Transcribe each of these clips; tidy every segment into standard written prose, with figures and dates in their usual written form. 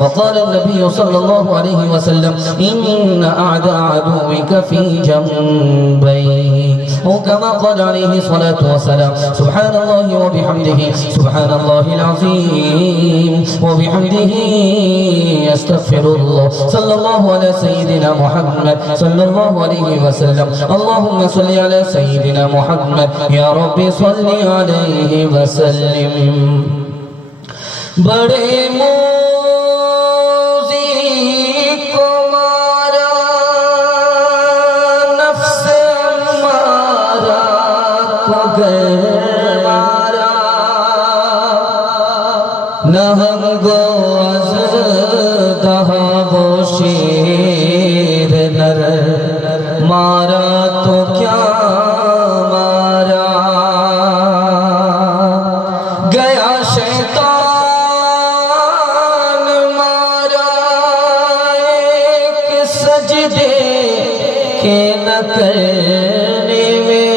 وقال النبي صلى الله عليه وسلم إن أعداء عدوك في جنبيك، أو كما قال عليه الصلاة والسلام. سبحان الله وبحمده، سبحان الله العظيم وبحمده، أستغفر الله. صلى الله على سيدنا محمد صلى الله عليه وسلم. اللهم صل على سيدنا محمد، يا رب صل عليه وسلم. بڑے موزی کو مارا نفس مارا کو گر مارا، نہنگ و ازدہا و شیر نر مارا تو کیا مارا، گیا شیطان مارا ایک سجدے کے نہ کرنے میں،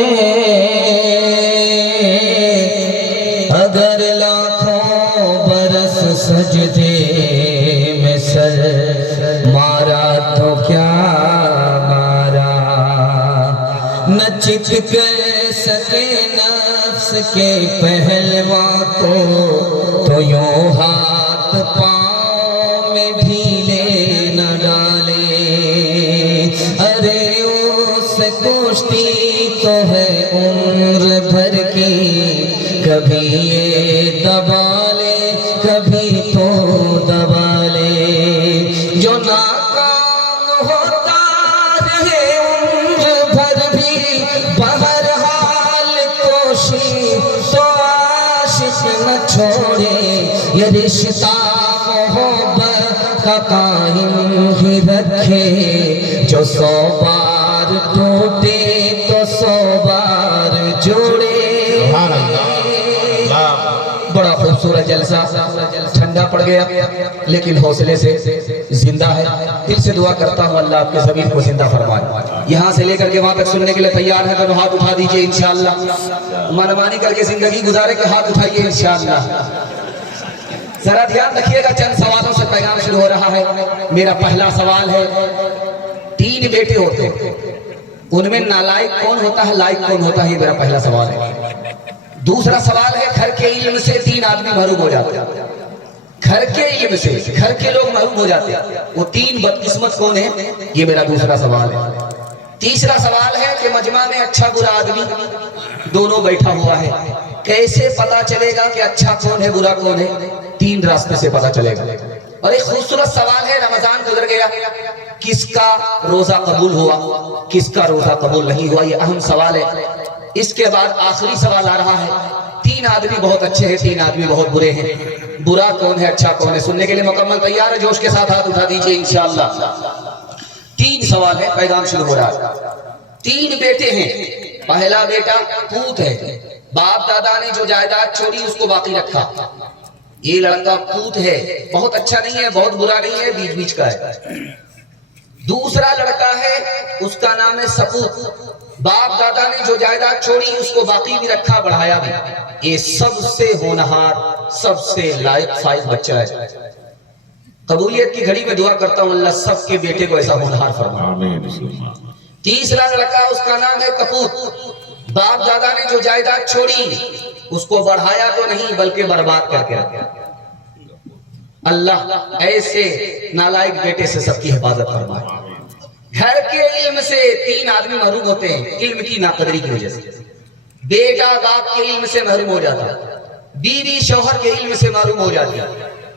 اگر لاکھوں برس سجدے میں سر مارا تو کیا مارا، نہ چک کر سکے نفس کے پہلوان تو یوں ہاتھ پاؤں میں ڈھیلے نہ ڈالے، ارے اس کشتی تو ہے عمر بھر کی، کبھی یہ دبا لے کبھی تو دبا لے، جو ناکام ہوتا رہے عمر بھر بھی بہرحال کوشش تو عاشق نہ چھوڑے، یہ رشتہ محبت کا قائم ہی رکھے، جو 100 بار ٹوٹے تو 100 بار جوڑے۔ بڑا خوبصورت جلسہ، ٹھنڈا پڑ گیا لیکن حوصلے سے زندہ ہے۔ دل سے دعا کرتا ہوں اللہ آپ کے ضمیر کو زندہ فرمائے۔ یہاں سے لے کر کے وہاں تک سننے کے لیے تیار ہے تو ہاتھ اٹھا دیجئے انشاءاللہ۔ منمانی کر کے زندگی گزارے کے ہاتھ اٹھائیے انشاءاللہ۔ ذرا دھیان رکھیے گا، چند سوالوں سے پیغام شروع ہو رہا ہے۔ میرا پہلا سوال ہے، 3 بیٹے ہوتے ہیں، ان میں نالائق کون ہوتا ہے، لائق کون ہوتا ہے؟ یہ میرا پہلا سوال ہے۔ دوسرا سوال ہے، گھر کے علم سے 3 آدمی محروم ہو جاتے ہیں، گھر کے علم سے گھر کے لوگ محروم ہو جاتے ہیں، وہ 3 بدقسمت کون ہیں؟ یہ میرا دوسرا سوال ہے۔ تیسرا سوال ہے کہ مجمع میں اچھا برا آدمی دونوں بیٹھا ہوا ہے، کیسے پتا چلے گا کہ اچھا کون ہے برا کون ہے؟ 3 راستے سے پتا چلے گا۔ اور ایک خوبصورت سوال ہے، رمضان گزر گیا، کس کا روزہ قبول ہوا کس کا روزہ قبول نہیں ہوا؟ یہ اہم سوال ہے۔ اس کے بعد آخری سوال آ رہا ہے، 3 آدمی بہت اچھے ہیں، 3 آدمی بہت برے ہیں، برا کون ہے اچھا کون ہے؟ سننے کے لیے مکمل تیار ہے؟ جوش کے ساتھ ہاتھ اٹھا دیجئے انشاءاللہ۔ 3 سوال ہے، پیغام شروع ہو رہا ہے۔ 3 بیٹے ہیں، پہلا بیٹا پوت ہے، باپ دادا نے جو جائیداد چھوڑی اس کو باقی رکھا، یہ لڑکا پوت ہے، بہت اچھا نہیں ہے بہت برا نہیں ہے، بیچ بیچ کا ہے۔ دوسرا لڑکا ہے، اس کا نام ہے سپوت، باپ دادا نے جو جائیداد چھوڑی اس کو باقی بھی رکھا بڑھایا بھی، یہ سب سے ہونہار سب سے لائق فائز بچہ ہے۔ قبولیت کی گھڑی میں دعا کرتا ہوں اللہ سب کے بیٹے کو ایسا ہونہار فرمائے۔ تیسرا لڑکا، اس کا نام ہے کپوت، باپ دادا نے جو جائیداد چھوڑی اس کو بڑھایا تو نہیں بلکہ برباد کر کے رکھا۔ اللہ ایسے نالائق بیٹے سے سب کی حفاظت فرمائے۔ گھر کے علم سے 3 آدمی محروم ہوتے ہیں علم کی ناقدری کی وجہ سے، بیٹا باپ کے علم سے محروم ہو جاتا ہے، بیوی شوہر کے علم سے محروم ہو جاتی ہے،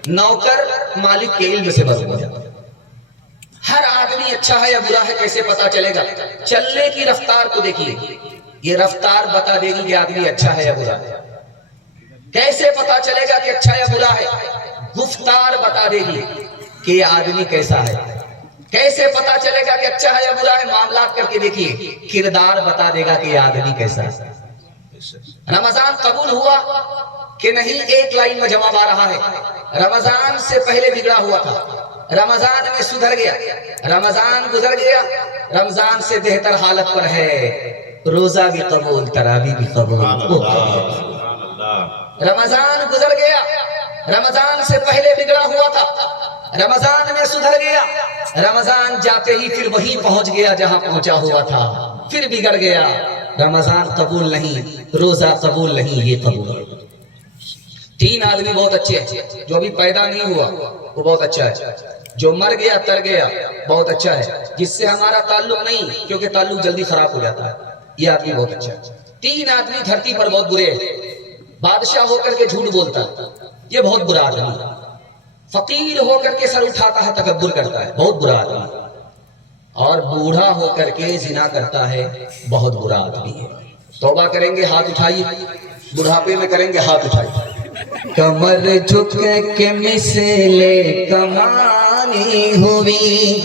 نوکر مالک کے علم سے محروم ہو جاتا ہے۔ ہر آدمی اچھا ہے یا برا ہے کیسے پتا چلے گا؟ چلنے کی رفتار کو دیکھیے، یہ رفتار بتا دے گی کہ آدمی اچھا ہے یا برا ہے۔ کیسے پتا چلے گا کہ اچھا یا برا ہے؟ گفتار بتا دے گی کہ یہ آدمی کیسا ہے۔ کیسے پتا چلے گا کہ اچھا ہے یا برا ہے؟ معاملات کر کے دیکھیے، کردار بتا دے گا کہ یہ آدمی کیسا ہے۔ رمضان قبول ہوا کہ نہیں؟ ایک لائن میں جواب آ رہا ہے، رمضان سے پہلے بگڑا ہوا تھا، رمضان میں سدھر گیا، رمضان گزر گیا، رمضان سے بہتر حالت پر ہے، روزہ بھی قبول تراویح بھی قبول۔ رمضان گزر گیا، رمضان سے پہلے بگڑا ہوا تھا، رمضان میں سدھر گیا، رمضان جاتے ہی پھر وہیں پہنچ گیا جہاں پہنچا ہوا تھا، پھر بگڑ گیا۔ رمضان قبول نہیں، روزہ قبول نہیں، یہ قبول۔ تین آدمی بہت اچھے ہیں، جو ابھی پیدا نہیں ہوا وہ بہت اچھا ہے، جو مر گیا تر گیا بہت اچھا ہے، جس سے ہمارا تعلق نہیں کیونکہ تعلق جلدی خراب ہو جاتا ہے، یہ آدمی بہت اچھا ہے۔ تین آدمی دھرتی پر بہت برے ہیں، بادشاہ ہو کر کے جھوٹ بولتا ہے، یہ بہت برا آدمی ہے۔ فقیر ہو کر کے سر اٹھاتا ہے، تکبر کرتا ہے، بہت برا آدمی۔ اور بوڑھا ہو کر کے زنا کرتا ہے، بہت برا آدمی ہے۔ توبہ کریں گے ہاتھ اٹھائیے، بڑھاپے میں کریں گے ہاتھ اٹھائیے۔ کمر جھک کے مثلے کمانی ہوئی،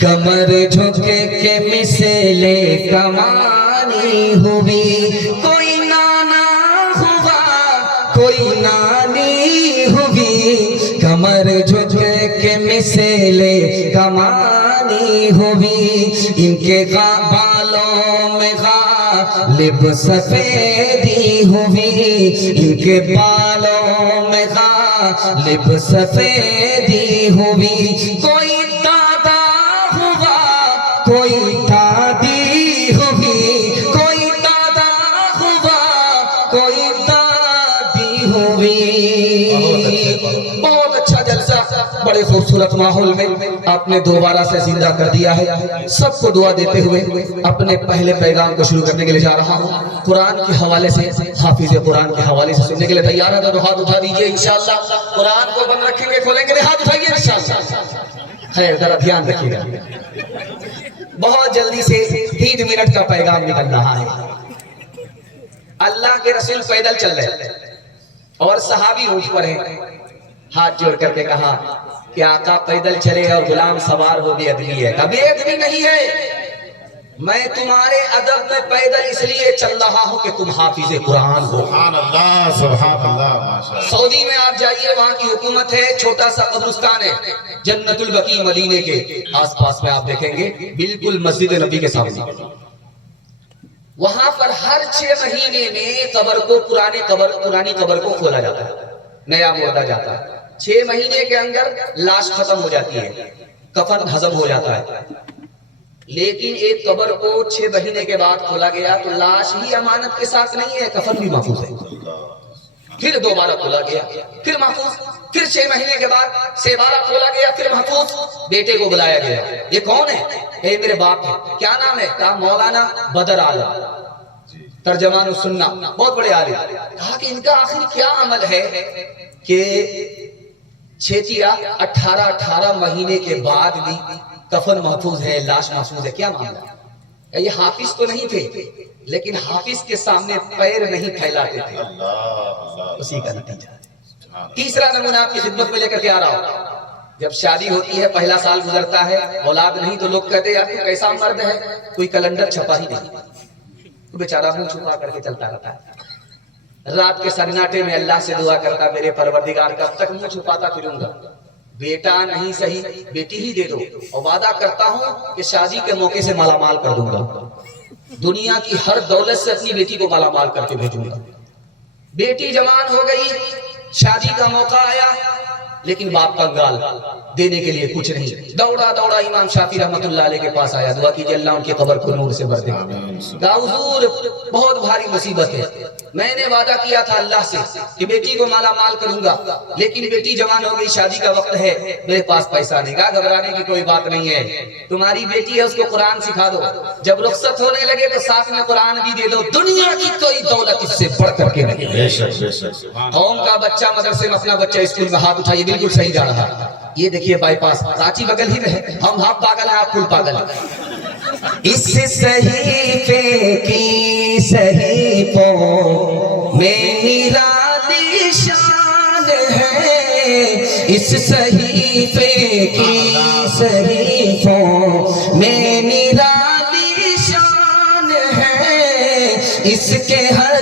کمر جھک کے مثلے کمانی ہوئی، کوئی نانا ہوا کوئی نانی ہوئی، کمر جھک کے مثلے کمانی ہوئی، ان کے بالوں میں غالب سفیدی ہوئی، ان کے بالوں میں غالب سفیدی ہوئی، کوئی دادا ہوا کوئی دادی ہوئی، کوئی دادا ہوا کوئی دادی ہوئی۔ بہت اچھا جلسہ، بڑے خوبصورت ماحول میں آپ نے دوبارہ سے زندہ کر دیا ہے۔ سب کو دعا دیتے ہوئے اپنے پہلے پیغام کو شروع کرنے کے لیے جا رہا ہوں۔ قرآن کے حوالے سے، حافظ قرآن کے حوالے سے سننے کے لیے تیار ہے تو ہاتھ اٹھا دیجئے انشاءاللہ۔ قرآن کو بند رکھیں گے، کھولیں گے، ہاتھ اٹھائیے انشاءاللہ۔ خیر ذرا دھیان رکھیے گا، بہت جلدی سے 3 منٹ کا پیغام نکل رہا ہے۔ اللہ کے رسول پیدل چل رہے اور صحابی اونٹ پر ہیں، ہاتھ جوڑ کر کے کہا کہ آقا پیدل چلے اور غلام سوار ہو بھی ادبی ہے۔ کبھی ادبی نہیں ہے، میں تمہارے ادب میں پیدل اس لیے چل رہا ہوں کہ تم حافظ قرآن ہو۔ سبحان اللہ سبحان اللہ ماشاء اللہ۔ سعودی میں آپ جائیے، وہاں کی حکومت ہے، چھوٹا سا قبرستان ہے جنت البقیع مدینے کے آس پاس میں، آپ دیکھیں گے بالکل مسجد نبی کے سامنے۔ وہاں پر ہر 6 مہینے میں قبر کو پرانی قبر کو کھولا جاتا ہے، نیا مردہ جاتا ہے۔ 6 مہینے کے اندر لاش ختم ہو جاتی ہے، کفن ہضم ہو جاتا ہے، لیکن ایک قبر کو 6 مہینے کے بعد کھولا گیا تو لاش ہی امانت کے ساتھ نہیں ہے، کفن بھی محفوظ ہے۔ پھر دوبارہ کھولا گیا، پھر محفوظ، پھر 6 مہینے کے بعد دوبارہ کھولا گیا، پھر محفوظ۔ بیٹے کو بلایا گیا، یہ کون ہے؟ اے میرے باپ ہے۔ کیا نام ہے؟ کہا مولانا بدر عالم، ترجمان السنہ، بہت بڑے عالم۔ کہا کہ ان کا آخر کیا عمل ہے کہ 18 مہینے کے بعد بھی کفن محفوظ ہے، لاش محفوظ ہے، کیا معاملہ ہے؟ یہ حافظ تو نہیں تھے، لیکن حافظ کے سامنے پیر نہیں پھیلاتے تھے، اسی کا نتیجہ ہے۔ تیسرا نمونہ آپ کی خدمت میں لے کر کے آ رہا ہوں۔ جب شادی ہوتی ہے، پہلا سال گزرتا ہے، اولاد نہیں تو لوگ کہتے ہیں یار تو کیسا مرد ہے، کوئی کیلنڈر چھپا ہی نہیں، تو بیچارہ منہ چھپا کر کے چلتا رہتا ہے۔ رات کے سناٹے میں اللہ سے دعا کرتا، میرے پروردگار کب تک منہ چھپاتا پھروں گا، بیٹا نہیں صحیح بیٹی ہی دے دو، اور وعدہ کرتا ہوں کہ شادی کے موقع سے مالا مال کر دوں گا، دنیا کی ہر دولت سے اپنی بیٹی کو مالا مال کر کے بھیجوں گا۔ بیٹی جوان ہو گئی، شادی کا موقع آیا، لیکن باپ کا گال دینے کے لیے کچھ نہیں۔ دوڑا دوڑا امام شافعی رحمت اللہ علیہ کے پاس آیا، دعا کیجئے اللہ ان کی قبر کو نور سے بھر دے۔ کہا حضور بہت بھاری مصیبت ہے، میں نے وعدہ کیا تھا اللہ سے کہ بیٹی کو مالا مال کروں گا، لیکن بیٹی جوان ہو گئی، شادی کا وقت ہے، میرے پاس پیسہ نہیں۔ کہا گھبرانے کی کوئی بات نہیں ہے، تمہاری بیٹی ہے، اس کو قرآن سکھا دو، جب رخصت ہونے لگے تو ساتھ میں قرآن بھی دے دو، دنیا کی کوئی دولت اس سے بڑھ کر کے نہیں۔ بے شک بے شک۔ قوم کا بچہ مدرسے میں، اپنا بچہ اسکول میں، ہاتھ اٹھائیے، بالکل صحیح جا رہا ہے۔ یہ دیکھیے بائی پاس، رانچی بغل ہی میں ہے، ہم ہاف پاگل ہیں، آپ فل پاگل ہیں۔ اس صحیفے کی صحیفوں میں نرالی شان ہے، اس صحیفے کی صحیفوں میں نرالی شان ہے، اس کے ہر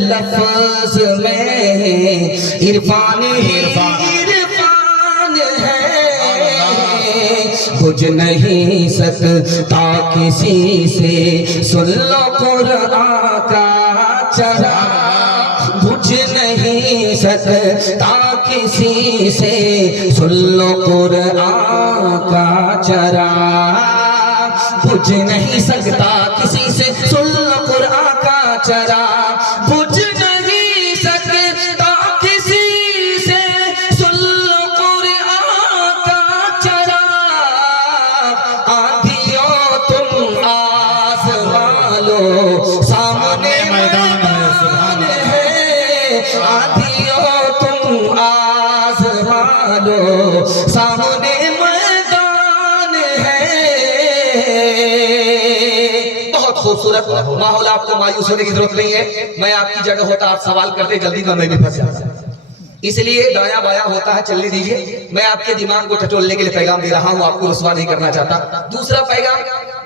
لفظ میں عرفان بجھ نہیں سکتا کسی سے، سن لو قرآن کا چراغ، بجھ نہیں سکتا کسی سے، سن لو قرآن کا چراغ بجھ نہیں سکتا کسی سے، سن لو قرآن کا چراغ بجھ نہیں سکتا کسی سے، سن لو قرآن کا چراغ آندھیوں تم آزما لو سامنے میدان ہے، آندھیوں تم آزما لو سامنے میدان ہے۔ بہت خوبصورت ماحول، آپ کو مایوس ہونے کی ضرورت نہیں ہے، میں آپ کی جگہ ہوتا آپ سوال کرتے جلدی میں بھی پھنس جاتا، اس لیے دایاں بایاں ہوتا ہے چلنے دیجئے، میں آپ کے دماغ کو ٹٹولنے کے لیے پیغام دے رہا ہوں، آپ کو رسوا نہیں کرنا چاہتا۔ دوسرا پیغام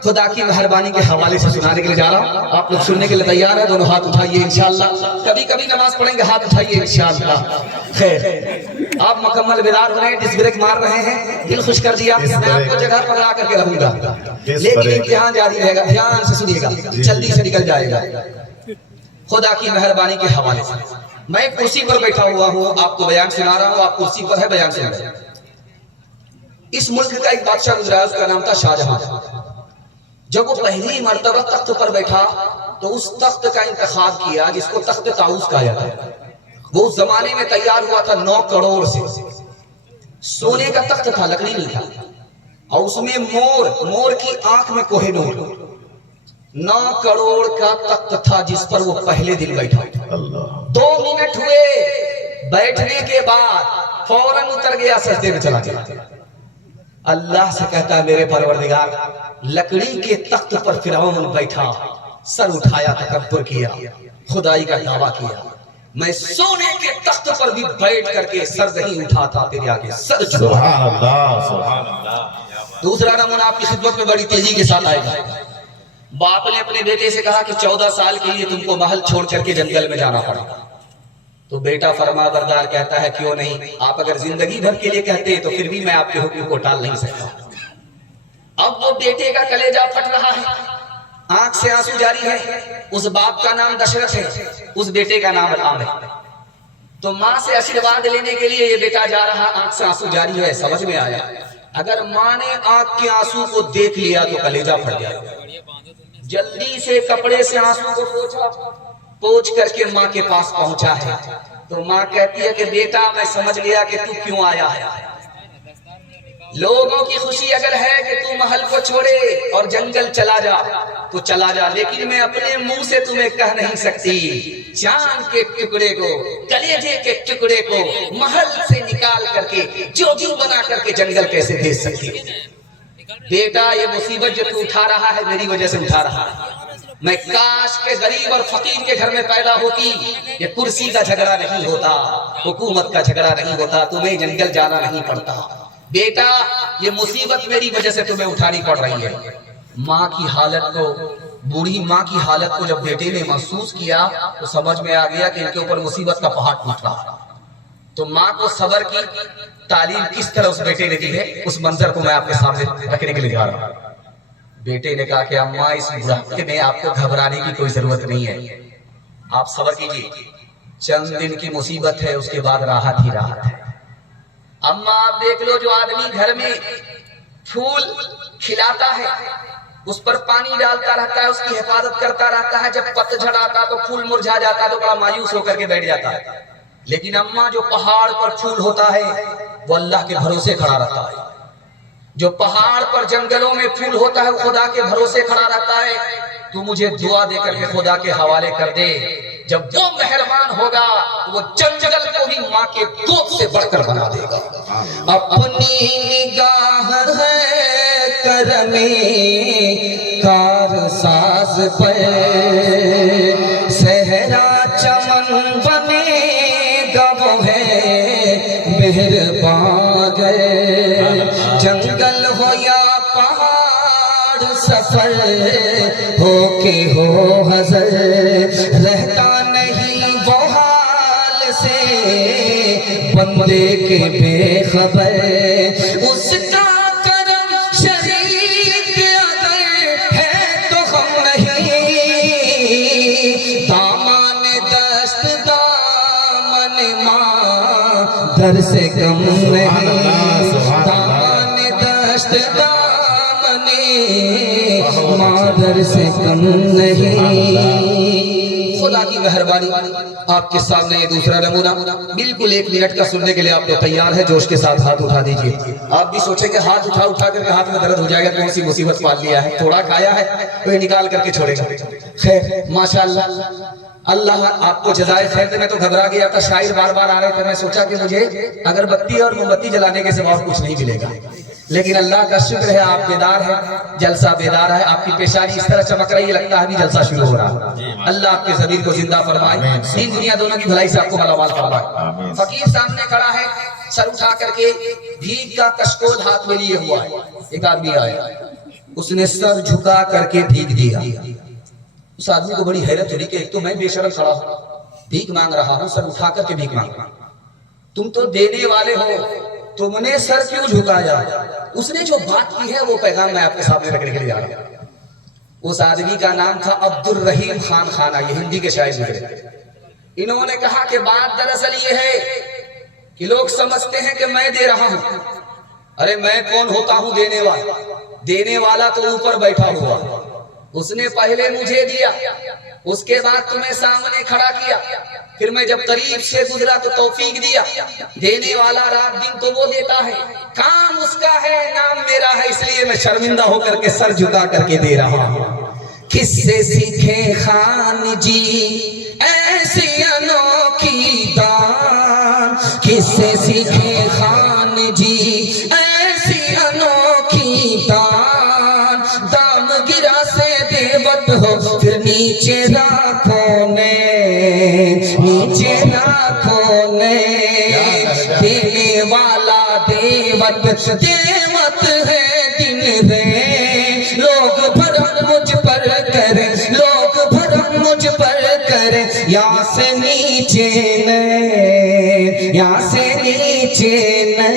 خدا کی مہربانی کے حوالے سے سنانے کے لیے جا رہا ہوں، آپ لوگ سننے کے لیے تیار ہیں؟ دونوں ہاتھ اٹھائیے انشاءاللہ، کبھی کبھی نماز پڑھیں گے ہاتھ اٹھائیے انشاءاللہ۔ خیر، آپ مکمل بیدار ہو رہے ہیں، ڈس بریک مار رہے ہیں، دل خوش کر دیا، میں آپ کو جگہ پکڑا کر کے رہوں گا، لیکن امتحان جاری رہے گا، دھیان سے سنیے گا، جلدی سے نکل جائے گا۔ خدا کی مہربانی کے حوالے سے میں کرسی پر بیٹھا ہوا ہوں، آپ کو بیان سنا رہا ہوں، آپ کرسی پر ہے بیان سن رہے ہیں۔ اس ملک کا ایک بادشاہ گزرا، اس کا نام تھا شاہجہاں۔ جب وہ پہلی مرتبہ تخت پر بیٹھا تو اس تخت کا انتخاب کیا جس کو تخت طاؤس کہا جاتا ہے، وہ اس زمانے میں تیار ہوا تھا 9 کروڑ سے، سونے کا تخت تھا، لکڑی نہیں تھا، اور اس میں مور کی آنکھ میں کوہ نور، 9 کروڑ کا تخت تھا جس پر وہ پہلے دن بیٹھا۔ 2 منٹ ہوئے بیٹھنے کے بعد فوراً اتر گیا، سجدے میں چلا گیا، اللہ سے کہتا ہے میرے پروردگار، لکڑی کے تخت پر فرعون بیٹھا، سر اٹھایا، تکبر کیا، خدائی کا دعویٰ کیا، میں سونے کے تخت پر بھی بیٹھ کر کے سر نہیں اٹھاتا تیرے آگے سر جھکا۔ سبحان اللہ، سبحان اللہ۔ دوسرا نمونہ آپ کی خدمت میں بڑی تیزی کے ساتھ آئے گا۔ باپ نے اپنے بیٹے سے کہا کہ 14 سال کے لیے تم کو محل چھوڑ کر کے جنگل میں جانا پڑا، تو بیٹا فرما بردار کہتا ہے کیوں نہیں، آپ اگر زندگی بھر کے لیے کہتے تو پھر بھی میں آپ کے حکم کو ٹال نہیں سکتا۔ اب وہ بیٹے کا کلیجہ پھٹ رہا ہے، آنکھ سے آنسو جاری ہے، اس باپ کا نام دشرت ہے، اس بیٹے کا نام رام ہے، تو ماں سے آشیرواد لینے کے لیے یہ بیٹا جا رہا، آنکھ سے آنسو جاری ہے، سمجھ میں آیا اگر ماں نے آنکھ کے آنسو کو دیکھ لیا تو کلیجہ پھٹ جائے، جلدی سے کپڑے سے آنسو کو پوچھ کر کے ماں کے پاس پہنچا ہے، تو ماں کہتی ہے کہ بیٹا میں سمجھ لیا کہ تو کیوں آیا ہے، لوگوں کی خوشی اگر ہے کہ تو محل کو چھوڑے اور جنگل چلا جا تو چلا جا، لیکن میں اپنے منہ سے تمہیں کہہ نہیں سکتی، جان کے ٹکڑے کو، کلیجے کے ٹکڑے کو محل سے نکال کر کے جوگی بنا کر کے جنگل کیسے بھیج سکتی؟ بیٹا یہ مصیبت جو تو اٹھا رہا ہے میری وجہ سے اٹھا رہا ہے، میں کاش کے غریب اور فقیر کے گھر میں پیدا ہوتی، یہ کرسی کا جھگڑا نہیں ہوتا، حکومت کا جھگڑا نہیں ہوتا، تمہیں جنگل جانا نہیں پڑتا، بیٹا یہ مصیبت میری وجہ سے تمہیں اٹھانی پڑ رہی ہے۔ ماں کی حالت کو، بوڑھی ماں کی حالت کو جب بیٹے نے محسوس کیا تو سمجھ میں آ گیا کہ ان کے اوپر مصیبت کا پہاڑ ٹوٹ رہا، تو ماں کو صبر کی تعلیم کس طرح اس بیٹے نے دی ہے، اس منظر کو میں آپ کے سامنے رکھنے کے لیے جا رہا ہوں۔ بیٹے نے کہا کہ اماں اس بڑھاپے میں آپ کو گھبرانے کی کوئی ضرورت نہیں ہے، آپ صبر کیجیے، چند دن کی مصیبت ہے، اس کے بعد راحت ہی راحت ہے۔ اماں آپ دیکھ لو، جو آدمی گھر میں پھول کھلاتا ہے، اس پر پانی ڈالتا رہتا ہے، اس کی حفاظت کرتا رہتا ہے، جب پتجھڑ آتا تو پھول مرجھا جاتا تو بڑا مایوس ہو کر کے بیٹھ جاتا ہے، لیکن اماں جو پہاڑ پر پھول ہوتا ہے وہ اللہ کے بھروسے کھڑا رہتا ہے، جو پہاڑ پر جنگلوں میں پھول ہوتا ہے وہ خدا کے بھروسے کھڑا رہتا ہے، تو مجھے دعا دے کر کے خدا کے حوالے کر دے، جب وہ مہربان ہوگا تو وہ جنگل کو بھی ماں کے گود سے بڑھ کر بنا دے گا۔ اپنی نگاہ ہے کرمی کار ساز پر، صحرا چمن بنے گا وہ ہے مہربان گئے، جنگل ہو یا پہاڑ سفر ہو کے ہو حضر، رہتا نہیں وہ حال سے بندے کے بے خبر، اس کا کرم شریک اگر ہے تو ہم نہیں، دامان دست دامن ماں مادر سے کم سبحان اللہ، نہیں، سبحان اللہ۔ دامن دشت دامن مادر سے کم نہیں۔ خدا کی مہربانی، آپ کے سامنے یہ دوسرا نمونہ بالکل 1 منٹ کا سننے کے لیے آپ کو تیار ہے؟ جوش کے ساتھ ہاتھ اٹھا دیجئے۔ آپ بھی سوچیں کہ ہاتھ اٹھا کر کے ہاتھ میں درد ہو جائے گا، کون سی مصیبت پال لیا ہے، تھوڑا کھایا ہے تو یہ نکال کر کے چھوڑے گا۔ خیر ماشاءاللہ، اللہ آپ کو جزائے خیر دے۔ میں تو گھبرا گیا تھا، شاعر بار بار آ رہے تھے، میں سوچا کہ مجھے اگربتی اور موم بتی جلانے کے سوا اور کچھ نہیں ملے گا، لیکن اللہ کا شکر ہے آپ بیدار ہیں، جلسہ بیدار ہے، آپ کی پیشانی اس طرح چمک رہی ہے، لگتا ہے ابھی جلسہ شروع ہو رہا ہے۔ اللہ آپ کے ضمیر کو زندہ فرمائے، دین دنیا دونوں کی بھلائی سے آپ کو مالامال فرمائے۔ فقیر سامنے کھڑا ہے، سر اٹھا کر کے بھیک کا کشکول ہاتھ میں لیے ہوا ہے۔ ایک آدمی آیا، اس نے سر جھکا کر کے بھیک دیا۔ اس آدمی کو بڑی حیرت ہوئی کہ ایک تو میں بے شرم کھڑا ہوں، بھیک مانگ رہا ہوں، سر اٹھا کر کے بھیک مانگ رہا ہوں، تم تو دینے والے ہو، تم نے سر کیوں جھکایا؟ اس نے جو بات کی ہے وہ پیغام میں آپ کے سامنے رکھنے کے لیے جا رہا ہوں۔ اس آدمی کا نام تھا عبد الرحیم خان خانہ، یہ ہندی کے شاعر گزرے۔ انہوں نے کہا کہ بات دراصل یہ ہے کہ لوگ سمجھتے ہیں کہ میں دے رہا ہوں، ارے میں کون ہوتا ہوں دینے والا؟ دینے والا تو اوپر بیٹھا ہوا، اس نے پہلے مجھے دیا، اس کے بعد تمہیں سامنے کھڑا کیا، پھر میں جب قریب سے گزرا تو توفیق دیا۔ دینے والا رات دن تو وہ دیتا ہے، کام اس کا ہے، نام میرا ہے، اس لیے میں شرمندہ ہو کر کے سر جھکا کر کے دے رہا ہوں۔ کس سے سیکھے خان جی ایسی انوکھی دان، کس سے سیکھے خان جی ایسی انوکھی دان، دام گرا سے دیوت ہو پھر نیچے رکھو نے، نیچے رکھو نے، دینے والا دیوت، دیوت ہے دن رے، لوگ بھرم مجھ پر کرے، لوگ بھرم مجھ پر کرے، یہاں سے نیچے نے، یہاں سے نیچے نے۔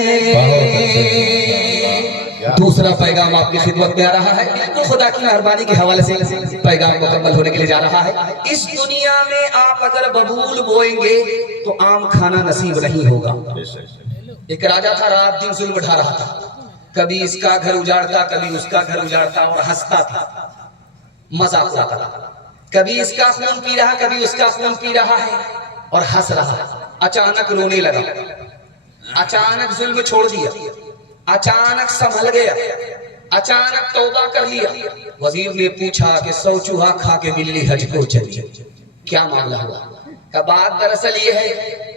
دوسرا پیغام آپ کی خدمت میں آ رہا ہے، بالکل خدا کی مہربانی کے حوالے سے پیغام مکمل ہونے کے لیے جا رہا ہے۔ اس دنیا میں آپ اگر ببول بوئیں گے تو عام کھانا نصیب نہیں ہوگا۔ ایک راجہ تھا، رات دن ظلم اٹھا رہا تھا، کبھی اس کا گھر اجاڑتا، کبھی اس کا گھر اجاڑتا، اور ہنستا تھا، مذاق اڑاتا تھا، کبھی اس کا خون پی رہا، کبھی اس کا خون پی رہا ہے اور ہنس رہا۔ اچانک رونے لگا، اچانک ظلم چھوڑ دیا، اچانک سنبھل گیا، اچانک توبہ کر لیا۔ وزیر نے پوچھا کہ 100 چوہا کھا کے بلی حج کو چلی، کیا معاملہ ہوا؟ کہ بات دراصل یہ ہے،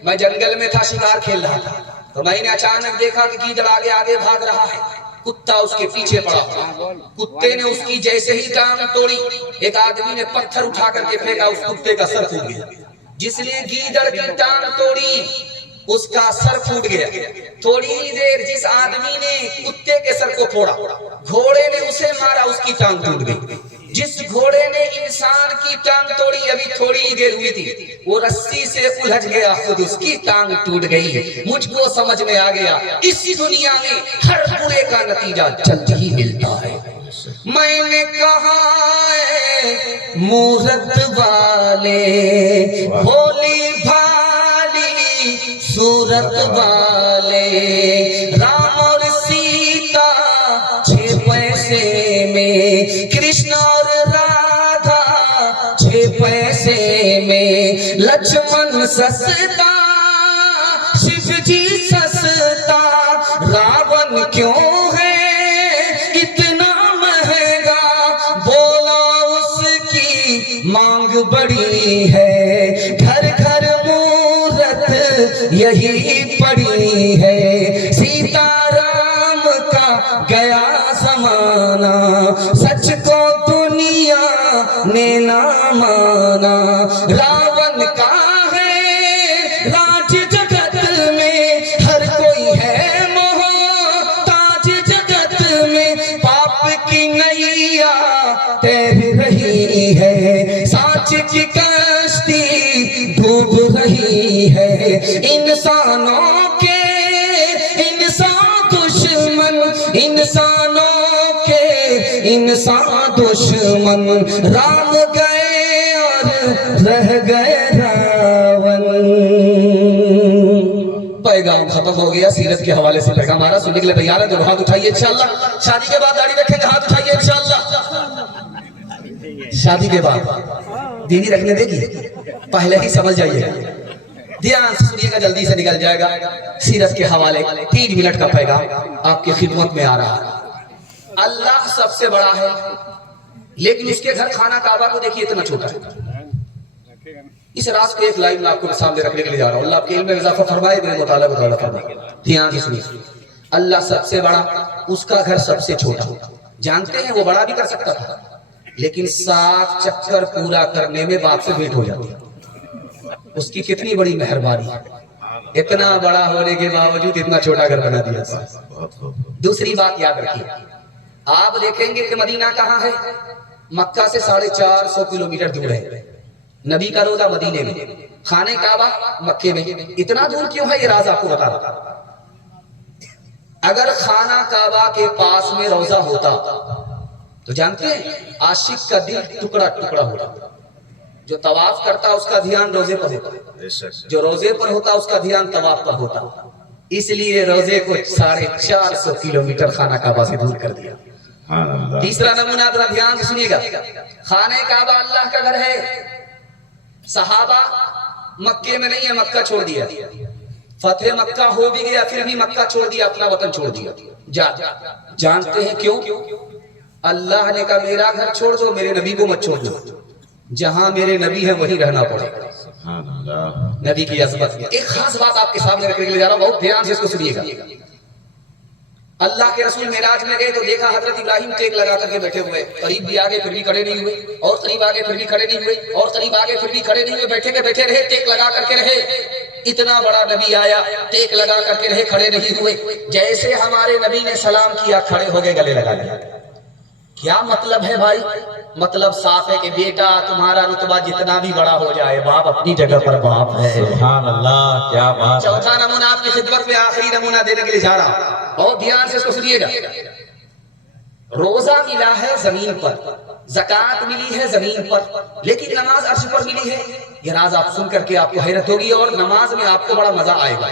میں جنگل میں تھا، شکار کھیل رہا تھا، تو میں نے اچانک دیکھا کہ گیدڑ آگے آگے بھاگ رہا ہے، کتا اس کے پیچھے پڑا، کتے نے اس کی جیسے ہی ٹانگ توڑی، ایک آدمی نے پتھر اٹھا کر کے پھینکا، اس کتے کا سر پھوٹ گیا۔ جس نے گیدڑ کی ٹانگ توڑی اس کا سر پھوٹ گیا۔ تھوڑی ہی دیر جس آدمی نے کتے کے سر کو پھوڑا، گھوڑے نے اسے مارا، اس کی ٹانگ ٹوٹ گئی۔ جس گھوڑے نے انسان کی ٹانگ توڑی، ابھی تھوڑی ہی دیر ہوئی تھی، وہ رسی سے الجھ گیا، خود اس کی ٹانگ ٹوٹ گئی۔ مجھ کو سمجھ میں آ گیا، اس دنیا میں ہر برے کا نتیجہ جلد ہی ملتا ہے۔ میں نے کہا ہے مورت والے، بھولی بھالی صورت والے، رام اور سیتا 6 پیسے میں، کرشن اور رادھا 6 پیسے میں، لکشمن سستا، شیو جی سستا، راون کیوں ہے اتنا مہنگا، بولا اس کی مانگ بڑی ہے، گھر گھر مورت یہی پڑی ہے، سیتا رام کا گیا زمانہ، سچ کو دنیا نے نہ مانا، راون کا ہے راج جگت میں، ہر کوئی ہے محتاج جگت میں، پاپ کی نیا تیر رہی ہے، سانچ کی کشتی ڈوب رہی ہے، انسانوں کے انسان دشمن، انسانوں کے انسان دشمن، رام گئے اور رہ گئے راون۔ پیغام ختم ہو گیا سیرت کے حوالے سے پیغام آ رہا سننے کے لیے تیار ہے تو ہاتھ اٹھائیے انشاءاللہ. شادی کے بعد داڑھی رکھیں گے ہاتھ اٹھائیے انشاءاللہ. شادی کے بعد دینی رکھنے دے گی پہلے ہی سمجھ جائیے گا. دھیان سے سنیے گا جلدی سے نکل جائے گا. سیرت کے حوالے 3 منٹ کا پیغام آپ کی خدمت میں آ رہا ہے. اللہ سب سے بڑا ہے لیکن اس کے گھر خانہ کعبہ کو دیکھیے اتنا چھوٹا ہے. اس راز کو ایک لائن میں آپ کو سامنے رکھنے کے لیے جا رہا ہوں. اللہ آپ کے علم میں اضافہ فرمائے میرے مطالعہ فرمائے. دھیان سے سنیے. اللہ سب سے بڑا اس کا گھر سب سے چھوٹا. جانتے ہیں وہ بڑا بھی کر سکتا تھا لیکن 7 چکر پورا کرنے میں باپ سے بھیٹ ہو جاتی. اس کی کتنی بڑی مہربانی. اتنا بڑا ہونے کے باوجود اتنا چھوٹا گھر بنا دیا. دوسری بات یاد رکھیے آپ دیکھیں گے کہ مدینہ کہاں ہے. مکہ سے 450 کلومیٹر دور ہے. نبی کا روضہ مدینے میں خانہ کعبہ مکے میں. اتنا دور کیوں ہے یہ راز آپ کو بتا رہا. اگر خانہ کعبہ کے پاس میں روضہ ہوتا تو جانتے ہیں عاشق کا دل ٹکڑا ٹکڑا ہوتا. جو طواف کرتا اس کا دھیان روزے پر ہوتا. جو روزے پر ہوتا اس کا دھیان طواف پر ہوتا. اس لیے روزے کو 450 کلومیٹر خانہ کعبہ سے دور کر دیا. تیسرا نمونہ ذرا دھیان سے سنیے گا. خانہ کعبہ اللہ کا گھر ہے. صحابہ مکے میں نہیں ہے مکہ چھوڑ دیا. فتح مکہ ہو بھی گیا پھر بھی مکہ چھوڑ دیا اپنا وطن چھوڑ دیا. جانتے ہیں کیوں؟ اللہ نے کہا میرا گھر چھوڑ دو میرے نبی کو مت چھوڑ دو. جہاں میرے نبی ہے وہیں رہنا پڑے گا. نبی کی عظمت. ایک خاص بات آپ کے سامنے رکھنے کے لیے جا رہا ہوں بہت دھیان سے اس کو سنیے گا. اللہ کے رسول معراج میں گئے تو دیکھا حضرت ابراہیم ٹیک لگا کر کے بیٹھے ہوئے. قریب بھی آگے پھر بھی کھڑے نہیں ہوئے اور قریب آگے پھر بھی کھڑے نہیں ہوئے اور قریب آگے پھر بھی کھڑے نہیں ہوئے. بیٹھے کے بیٹھے رہے ٹیک لگا کر کے رہے. اتنا بڑا نبی آیا ٹیک لگا کر کے رہے کھڑے نہیں ہوئے. جیسے ہمارے نبی نے سلام کیا کھڑے ہو گئے گلے لگا لیا. کیا مطلب ہے بھائی؟ مطلب صاف ہے کہ بیٹا تمہارا رتبہ جتنا بھی بڑا ہو جائے باپ اپنی جگہ پر باپ ہے. سبحان اللہ کیا بات. چوتھا نمونہ آپ کی خدمت میں آخری نمونہ دینے کے لیے جا رہا ہوں. بہت دھیان سے اس کو سنیے گا. روزہ ملا ہے زمین پر زکات ملی ہے زمین پر لیکن نماز عرش پر ملی ہے. یہ راز آپ سن کر کے آپ کو حیرت ہوگی اور نماز میں آپ کو بڑا مزہ آئے گا.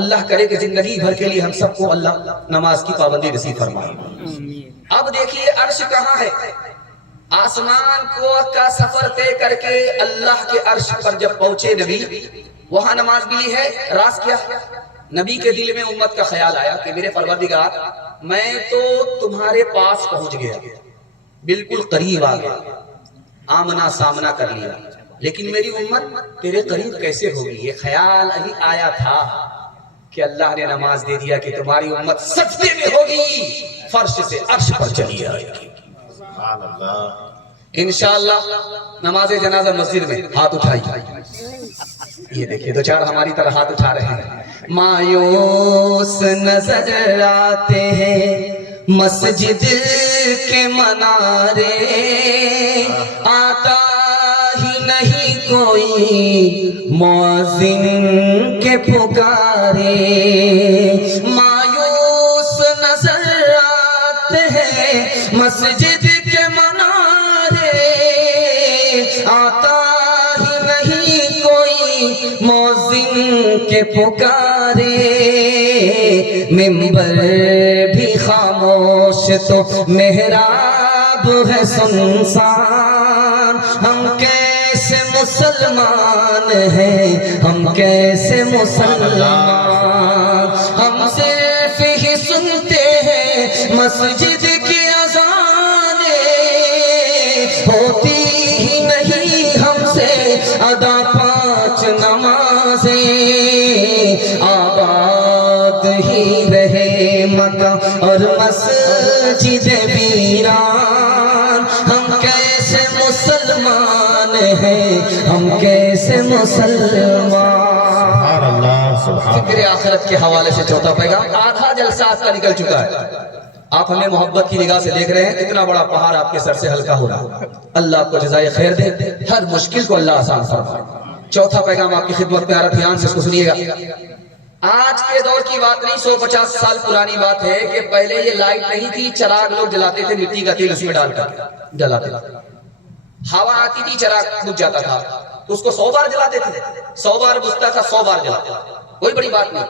اللہ کرے کہ زندگی بھر کے لیے ہم سب کو اللہ نماز کی پابندی نصیب فرمائے. اب دیکھیے عرش کہاں ہے. آسمان کو کا سفر طے کر کے اللہ کے عرش پر جب پہنچے نبی وہاں نماز ملی ہے. راز کیا؟ نبی کے دل میں امت کا خیال آیا کہ میرے پروردگار میں تو تمہارے پاس پہنچ گیا بالکل قریب آ گیا آمنا سامنا کر لیا لیکن میری امت تیرے قریب کیسے ہوگی. یہ خیال ابھی آیا تھا کہ اللہ نے نماز دے دیا کہ تمہاری امت سجدے میں ہوگی فرش سے عرش پر چلی آئے گی. انشاءاللہ نماز جنازہ مسجد میں ہاتھ اٹھائیے. یہ دیکھیے 2-4 ہماری طرح ہاتھ اٹھا رہے ہیں. مایوس نظر آتے ہیں مسجد کے منارے آتا ہی نہیں کوئی مؤذن کے پکارے. مایوس نظر آتے ہیں مسجد کے منارے آتا ہی نہیں کوئی مؤذن کے پکارے. منبر بھی خاموش تو محراب ہے سنسان. ہم کیسے مسلمان ہیں ہم کیسے مسلمان. ہم صرف ہی سنتے ہیں مسجد کی اذانیں ہوتی ہی نہیں ہم سے ادا 5 نمازیں. آباد ہی رہے مکہ اور مسجد ویران. ہم کیسے مسلمان ہیں ہم کیسے مسلمان. فکر آخرت کے حوالے سے چوتھا پیغام. آدھا جلسہ آپ کا نکل چکا ہے. آپ ہمیں محبت کی نگاہ سے دیکھ رہے ہیں. اتنا بڑا پہاڑ آپ کے سر سے ہلکا ہو رہا. اللہ آپ کو جزائے خیر دے. ہر مشکل کو اللہ آسان فرمائے. چوتھا پیغام آپ کی خدمت میں آ رہا. دھیان سے اس کو سنیے گا. آج کے دور کی بات نہیں 150 سال پرانی بات ہے کہ پہلے یہ لائٹ نہیں تھی. چراغ لوگ جلاتے تھے مٹی کا تیل اس میں ڈال کر جلاتے تھے. ہوا آتی تھی چراغ بجھ جاتا تھا تو اس کو 100 بار جلاتے تھے. 100 بار بجھتا تھا 100 بار جلاتے تھے. کوئی بڑی بات نہیں.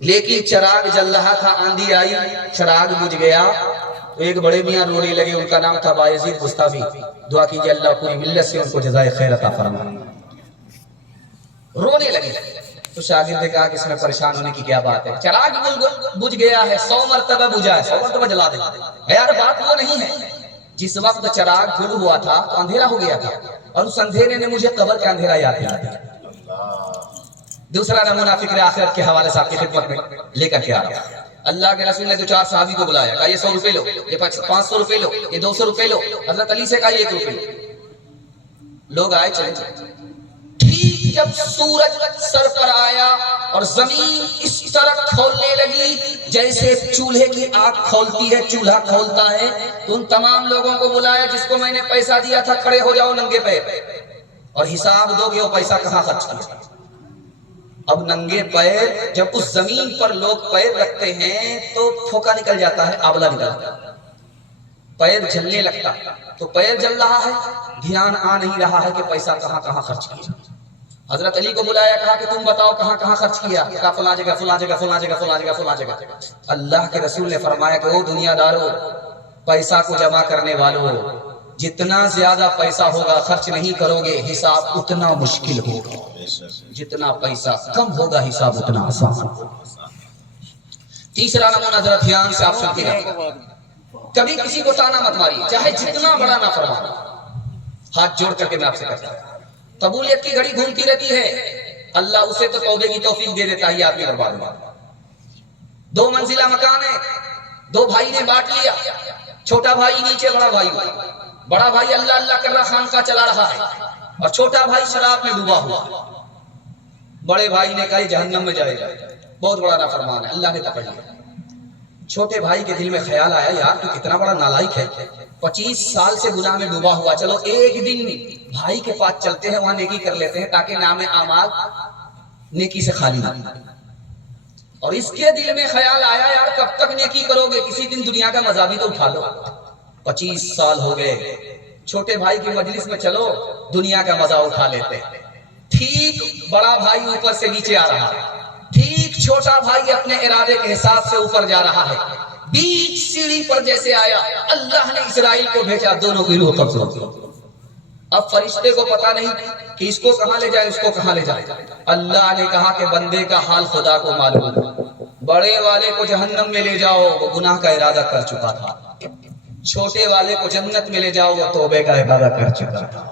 لیکن چراغ جل رہا تھا, آندھی آئی, چراغ بجھ گیا. تو ایک بڑے میاں رونے لگے, ان کا نام تھا بایزید بستامی. دعا کیجئے اللہ پوری ملت سے ان کو جزائے خیر عطا فرمائے. رونے لگے تو شاگرد نے کہا کہ اس میں پریشان ہونے کی کیا بات ہے, چراغ بجھ گیا ہے, 100 مرتبہ بجھا ہے, 100 مرتبہ جلا دے. یار بات وہ نہیں ہے, جس وقت چراغ گل ہوا تھا تو اندھیرا ہو گیا تھا, اور اس اندھیرے نے مجھے قبر کا اندھیرا یاد دلا دیا. دوسرا نمونہ فکر آخرت کے حوالے سے آپ کی خدمت میں لے کر کے آ رہا ہوں. اللہ کے رسول نے 2-4 صحابی کو بلایا, کہا یہ 100 روپے لو, یہ 500 روپے لو, یہ 200 روپے لو. حضرت علی سے کہا یہ 1 روپے لو. لوگ آئے چلے جائے. ٹھیک جب سورج سر پر آیا اور زمین اس طرح کھولنے لگی جیسے چولہے کی آگ کھولتی ہے, چولہا کھولتا ہے, تو ان تمام لوگوں کو بلایا جس کو میں نے پیسہ دیا تھا, کھڑے ہو جاؤ ننگے پیر, اور حساب دو گے وہ پیسہ کہاں خرچ کیا. اب ننگے پیر جب اس زمین پر لوگ پیر رکھتے ہیں تو پھوکا نکل جاتا ہے, آبلہ نکل جاتا ہے, پیر جلنے لگتا. تو پیر جل رہا ہے, دھیان آ نہیں رہا ہے کہ پیسہ کہاں کہاں خرچ کیا. حضرت علی کو بلایا, کہا کہ تم بتاؤ کہاں کہاں خرچ کیا. کہا فلاں جگہ فلاں جگہ فلاں جگہ فلاں جگہ فلاں جگہ. اللہ کے رسول نے فرمایا کہ او دنیا دارو, پیسہ کو جمع کرنے والوں, جتنا زیادہ پیسہ ہوگا خرچ نہیں کرو گے, حساب اتنا مشکل ہوگا. جتنا پیسہ کم ہوگا حساب اتنا آسان. تیسرا نمونہ ذرا دھیان سے آپ سنتے ہیں, کبھی کسی کو تانا مت ماری, چاہے جتنا بڑا نہ فرمانا. ہاتھ جوڑ کر کے میں آپ سے کہتا ہوں, قبولیت کی گھڑی گھومتی رہتی ہے, اللہ اسے تو توبے کی توفیق دے دیتا ہے. یہ آدمی برباد ہوا. 2 منزلہ مکان ہے, 2 بھائی نے بانٹ لیا, چھوٹا بھائی نیچے, بڑا بھائی ہوا. بڑا بھائی اللہ اللہ کر رہا, خانقاہ چلا رہا ہے, اور چھوٹا بھائی شراب میں ڈوبا ہوا. بڑے بھائی نے کہا جہنم میں جائے گا, بہت بڑا نافرمان ہے, اللہ نے پکڑ لیا. چھوٹے بھائی کے دل میں خیال آیا, یار تو کتنا بڑا نالائق ہے, 25 سال سے گناہ میں ڈوبا ہوا, چلو ایک دن بھائی کے پاس چلتے ہیں, وہاں نیکی کر لیتے ہیں تاکہ نام اعمال نیکی سے خالی نہ. اور اس کے دل میں خیال آیا, یار کب تک نیکی کرو گے, کسی دن دنیا کا مزہ بھی تو اٹھا لو. 25 سال ہو گئے, چھوٹے بھائی کی مجلس میں چلو دنیا کا مزہ اٹھا لیتے. ٹھیک بڑا بھائی اوپر سے نیچے آ رہا ہے, ٹھیک چھوٹا بھائی اپنے ارادے کے حساب سے اوپر جا رہا ہے. بیچ سیڑھی پر جیسے آیا, اللہ نے اسرائیل کو بھیجا, دونوں کی روح قبض ہو گئی. اب فرشتے کو پتا نہیں کہ اس کو کہاں لے جائے, اس کو کہاں لے جائے. اللہ نے کہا کہ بندے کا حال خدا کو معلوم ہے, بڑے والے کو جہنم میں لے جاؤ, وہ گناہ کا ارادہ کر چکا تھا. چھوٹے والے کو جنت میں لے جاؤ, وہ توبے کا ارادہ کر چکا تھا.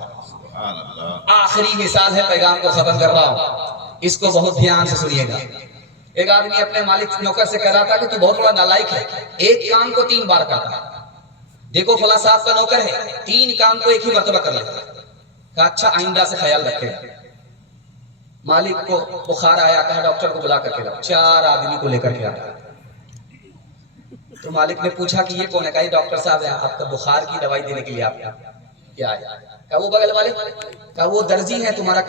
آخری مثال ہے, پیغام کو ختم کر رہا ہوں, اس کو بہت دھیان سے سنیے گا. ایک آدمی اپنے مالک نوکر سے کہہ رہا تھا کہ تو بہت بڑا نالائق ہے, ایک کام کو 3 بار کرتا ہے. دیکھو فلاں صاحب کا نوکر ہے, 3 کام کو ایک ہی مرتبہ کر لیتا ہے. کہا اچھا آئندہ سے خیال رکھے. مالک کو بخار آیا, کہا ڈاکٹر کو بلا کر کے لاؤ. 4 آدمی کو لے کر کے آیا. تو مالک نے پوچھا کہ یہ کون ہے, کہا یہ ڈاکٹر صاحب ہے, آپ کا بخار کی دوائی دینے کے لیے آپ کیا آیا. کہا وہ بغل والے, کہا وہ درزی ہیں, تمہارا